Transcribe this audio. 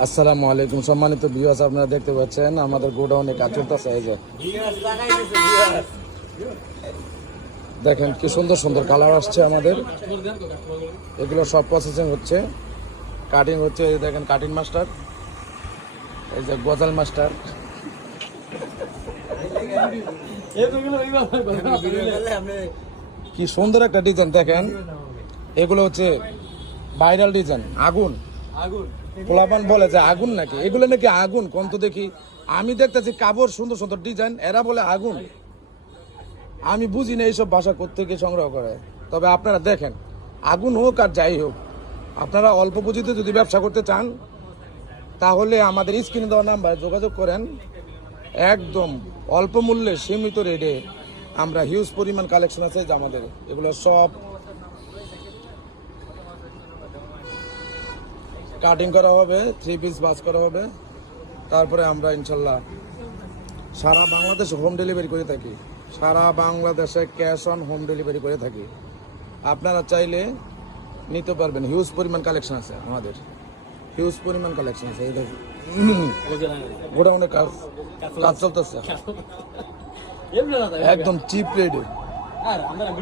আসসালামু আলাইকুম সম্মানিত ভিউয়ার্স, আপনারা দেখতে পাচ্ছেন আমাদের গোডাউনে কাজ চলতেছে। এই যে দেখেন কি সুন্দর সুন্দর কালার আসছে আমাদের। এগুলো সব প্রসেসিং হচ্ছে, কাটিং হচ্ছে। এই দেখেন কাটিং মাস্টার, এই যে গজাল মাস্টার। কি সুন্দর একটা ডিজাইন দেখেন। এগুলো হচ্ছে ভাইরাল ডিজাইন। আগুন পোলাপান বলে যে আগুন নাকি, এগুলো নাকি আগুন। কোন তো দেখি, আমি দেখতেছি কাপড় সুন্দর সুন্দর ডিজাইন, এরা বলে আগুন। আমি বুঝি না এইসব ভাষা কোত্থেকে সংগ্রহ করে। তবে আপনারা দেখেন, আগুন হোক আর যাই হোক, আপনারা অল্প পুঁজিতে যদি ব্যবসা করতে চান তাহলে আমাদের স্ক্রিনে দেওয়া নাম্বারে যোগাযোগ করেন। একদম অল্প মূল্যে সীমিত রেটে আমরা হিউজ পরিমাণ কালেকশন আছে যে আমাদের। এগুলো সব কাটিং করা হবে, 3 পিস বাস করা হবে। তারপরে আমরা ইনশাল্লাহ সারা বাংলাদেশে হোম ডেলিভারি করে থাকি। সারা বাংলাদেশে ক্যাশ অন হোম ডেলিভারি করে থাকি। আপনারা চাইলে নিতে পারবেন। হিউজ পরিমাণ কালেকশন আছে আমাদের, হিউজ পরিমাণ কালেকশন আছে। এই দেখুন গোডাউনে কাজ চলতেছে একদম চিপ রেটে।